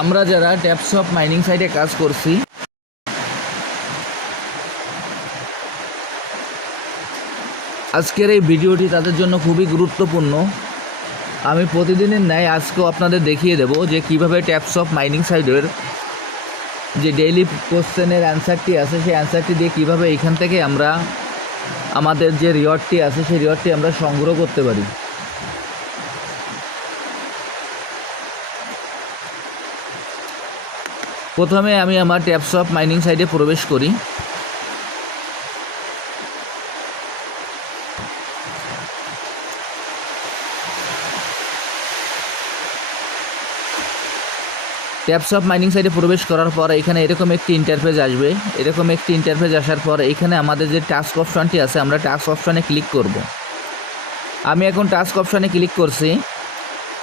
আমরা যারা taps of mining সাইটে কাজ করছি আজকের এই ভিডিওটি তাদের জন্য খুবই গুরুত্বপূর্ণ। আমি প্রতিদিনের ন্যায় আজকেও আপনাদের দেখিয়ে দেব যে কিভাবে ট্যাপস অফ মাইনিং সাইটের যে ডেইলি কোশ্চেনের অ্যান্সারটি আছে সেই অ্যান্সারটি দিয়ে কিভাবে এইখান থেকে আমরা আমাদের যে রিওয়ার্ডটি আছে সেই রিওয়ার্ডটি আমরা সংগ্রহ করতে পারি। প্রথমে আমি আমার ট্যাপস অফ মাইনিং সাইটে প্রবেশ করি। ট্যাপস অফ মাইনিং সাইটে প্রবেশ করার পর এখানে এরকম একটি ইন্টারফেস আসবে। এরকম একটি ইন্টারফেস আসার পর এখানে আমাদের যে টাস্ক অপশনটি আছে আমরা টাস্ক অপশনে ক্লিক করব। আমি এখন টাস্ক অপশনে ক্লিক করছি।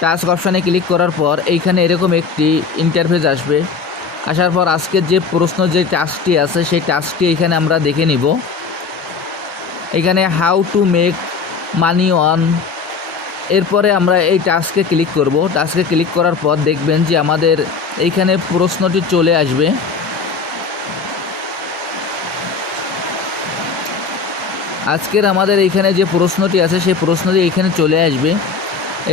টাস্ক অপশনে ক্লিক করার পর এইখানে এরকম একটি ইন্টারফেস আসবে। আসার পর আজকের যে প্রশ্ন যে টাস্কটি আছে সেই টাস্কটি এখানে আমরা দেখে নিব। এখানে how to make money on, এরপরে আমরা এই টাস্কে ক্লিক করব। টাস্কে ক্লিক করার পর দেখবেন যে আমাদের এইখানে প্রশ্নটি চলে আসবে। আজকের আমাদের এইখানে যে প্রশ্নটি আছে সেই প্রশ্নটি এইখানে চলে আসবে।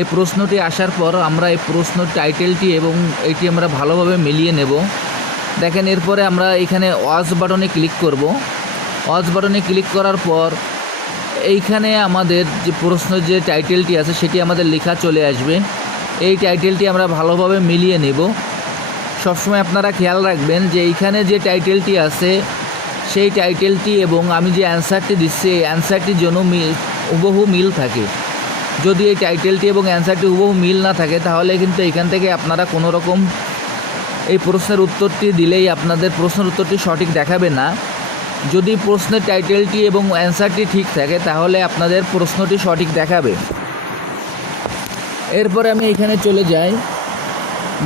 এই প্রশ্নটি আসার পর আমরা এই প্রশ্ন টাইটেলটি এবং এইটি আমরা ভালোভাবে মিলিয়ে নেব। দেখেন এরপরে আমরা এখানে ওয়াচ বাটনে ক্লিক করব। ওয়াচ বাটনে ক্লিক করার পর এইখানে আমাদের যে প্রশ্নের যে টাইটেলটি আছে সেটি আমাদের লেখা চলে আসবে। এই টাইটেলটি আমরা ভালোভাবে মিলিয়ে নেব। সবসময় আপনারা খেয়াল রাখবেন যে এইখানে যে টাইটেলটি আছে সেই টাইটেলটি এবং আমি যে অ্যান্সারটি দিচ্ছি এই অ্যান্সারটির জন্য হুবহু মিল থাকে। যদি এই টাইটেলটি এবং অ্যান্সারটি হুবহু মিল না থাকে তাহলে কিন্তু এখান থেকে আপনারা কোনো রকম এই প্রশ্নের উত্তরটি দিলেই আপনাদের প্রশ্নের উত্তরটি সঠিক দেখাবে না। যদি প্রশ্নের টাইটেলটি এবং অ্যান্সারটি ঠিক থাকে তাহলে আপনাদের প্রশ্নটি সঠিক দেখাবে। এরপরে আমি এখানে চলে যাই,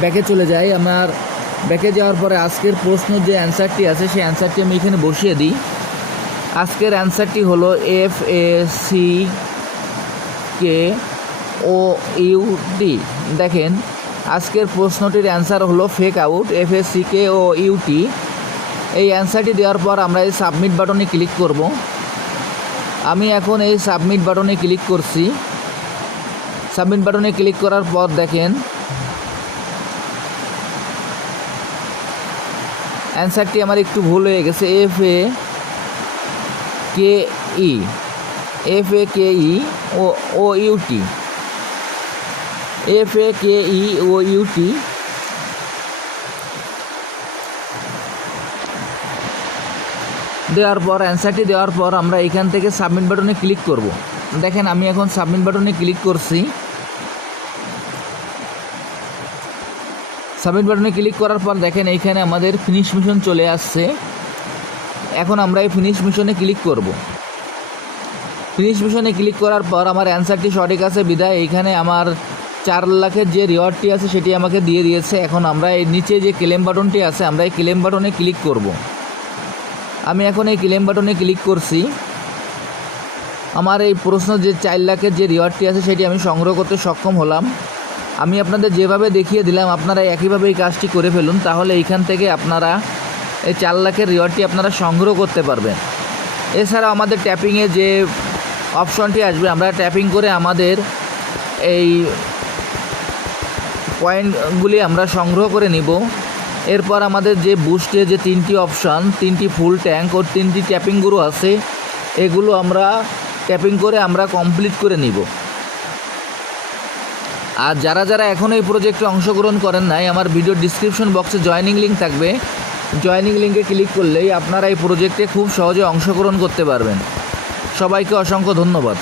ব্যাকে চলে যাই। আমার ব্যাকে যাওয়ার পরে আজকের প্রশ্ন যে অ্যান্সারটি আছে সেই অ্যান্সারটি আমি এখানে বসিয়ে দিই। আজকের অ্যান্সারটি হলো FACKOUT। দেখেন আজকের প্রশ্নটির অ্যান্সার হলো ফেক আউট, FACKOUT। এই অ্যান্সারটি দেওয়ার পর আমরা এই সাবমিট বাটনে ক্লিক করব। আমি এখন এই সাবমিট বাটনে ক্লিক করছি। সাবমিট বাটনে ক্লিক করার পর দেখেন অ্যান্সারটি আমার একটু ভুল হয়ে গেছে। FAKEOUT দেওয়ার পর অ্যান্সারটি দেওয়ার পর আমরা এখান থেকে সাবমিট বাটনে ক্লিক করব। দেখেন আমি এখন সাবমিট বাটনে ক্লিক করছি। সাবমিট বাটনে ক্লিক করার পর দেখেন এইখানে আমাদের ফিনিশ মিশন চলে আসছে। এখন আমরা এই ফিনিশ মিশনে ক্লিক করব। ফিনিশ মিশনে ক্লিক করার পর আমার অ্যান্সারটি সঠিক আছে বিধায় এইখানে আমার 4 লাখের যে রিওয়ার্ডটি আছে সেটি আমাকে দিয়ে দিয়েছে। এখন আমরা এই নিচে যে ক্লেম বাটনটি আছে আমরা এই ক্লেম বাটনে ক্লিক করব। আমি এখন এই ক্লেম বাটনে ক্লিক করছি। আমার এই প্রশ্ন যে 4 লাখের যে রিওয়ার্ডটি আছে সেটি আমি সংগ্রহ করতে সক্ষম হলাম। আমি আপনাদের যেভাবে দেখিয়ে দিলাম আপনারা একইভাবে এই কাজটি করে ফেলুন, তাহলে এইখান থেকে আপনারা এই 4 লাখের রিওয়ার্ডটি আপনারা সংগ্রহ করতে পারবেন। এছাড়াও আমাদের ট্যাপিংয়ে যে অপশনটি আসবে আমরা ট্যাপিং করে আমাদের এই পয়েন্টগুলি আমরা সংগ্রহ করে নিব। এরপর আমাদের যে বুস্টে যে 3টি অপশান, 3টি ফুল ট্যাঙ্ক ও 3টি ট্যাপিং গুরু আছে এগুলো আমরা ট্যাপিং করে আমরা কমপ্লিট করে নিব। আর যারা যারা এখনও এই প্রজেক্টে অংশগ্রহণ করেন নাই আমার ভিডিও ডিসক্রিপশন বক্সে জয়েনিং লিঙ্ক থাকবে। জয়েনিং লিঙ্কে ক্লিক করলেই আপনারা এই প্রজেক্টে খুব সহজে অংশগ্রহণ করতে পারবেন। সবাইকে অসংখ্য ধন্যবাদ।